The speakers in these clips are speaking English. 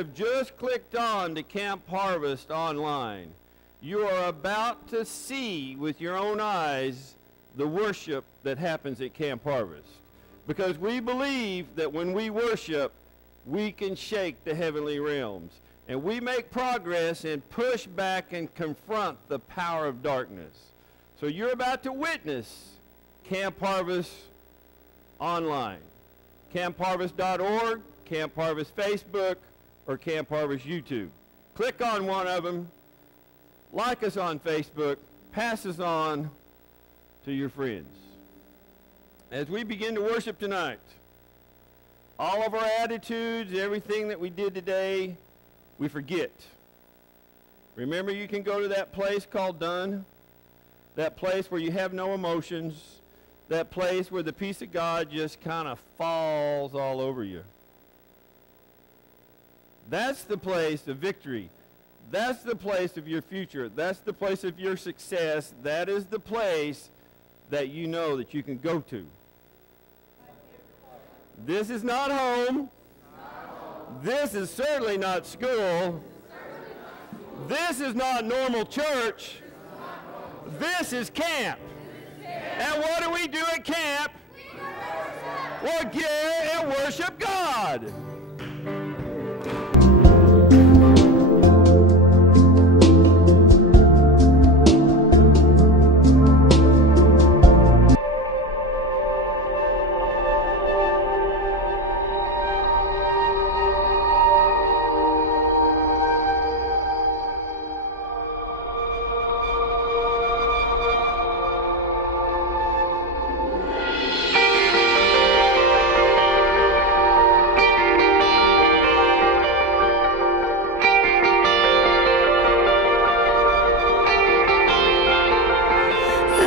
have just clicked on to Camp Harvest online, you are about to see with your own eyes the worship that happens at Camp Harvest. Because we believe that when we worship, we can shake the heavenly realms. And we make progress and push back and confront the power of darkness. So you're about to witness Camp Harvest online. CampHarvest.org, Camp Harvest Facebook, or Camp Harvest YouTube. Click on one of them, like us on Facebook, pass us on to your friends. As we begin to worship tonight, all of our attitudes, everything that we did today, we forget. Remember, you can go to that place called done, that place where you have no emotions, that place where the peace of God just kind of falls all over you. That's the place of victory. That's the place of your future. That's the place of your success. That is the place that you know that you can go to. This is not home. This is certainly not school. This is not normal church. This is camp. And what do we do at camp? Well, get and worship God.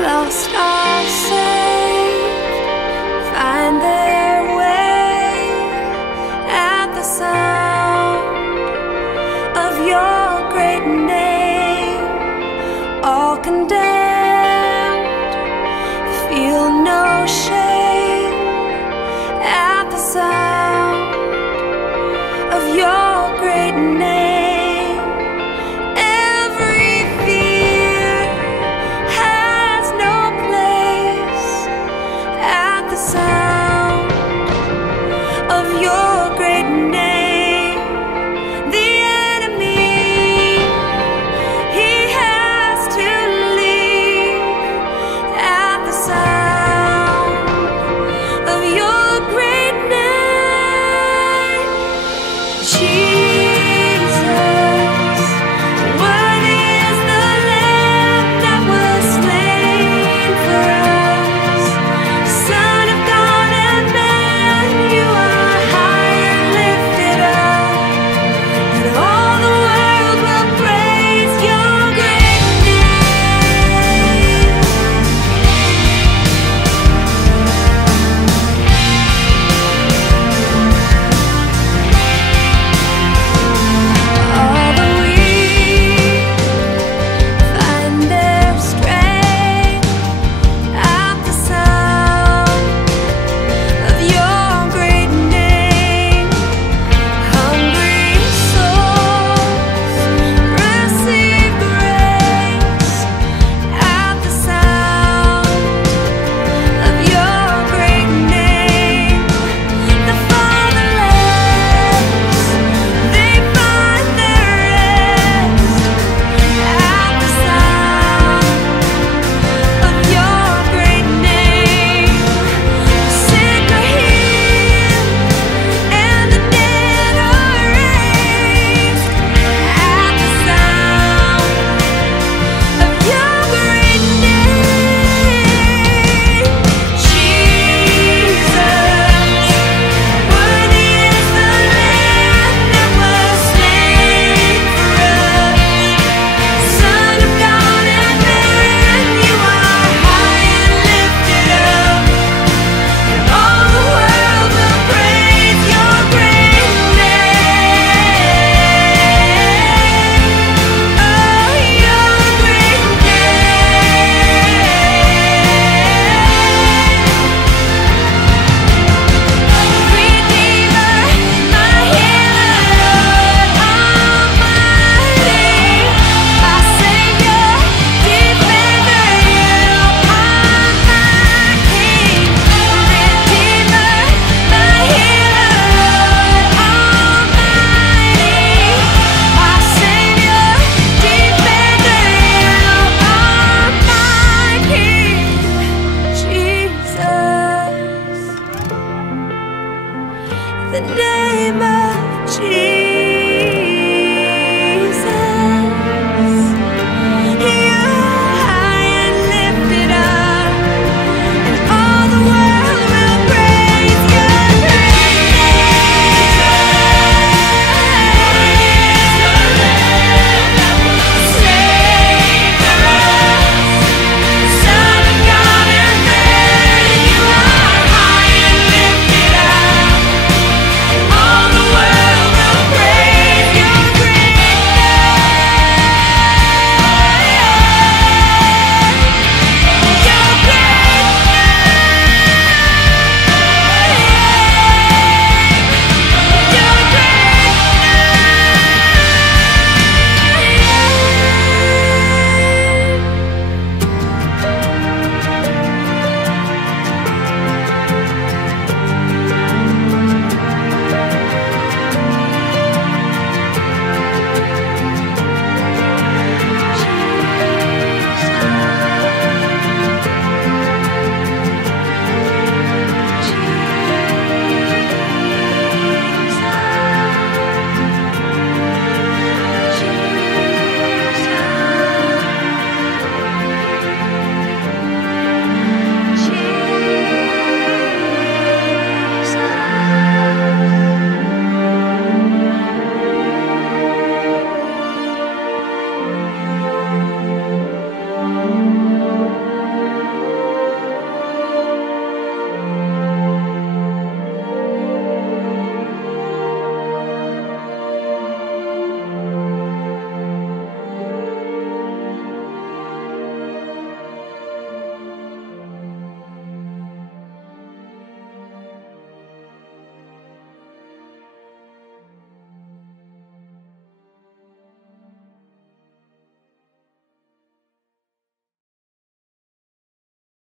Lost are saved, find their way at the sound of your great name. All condemned, feel no shame at the sound of your great name. Son of God. the name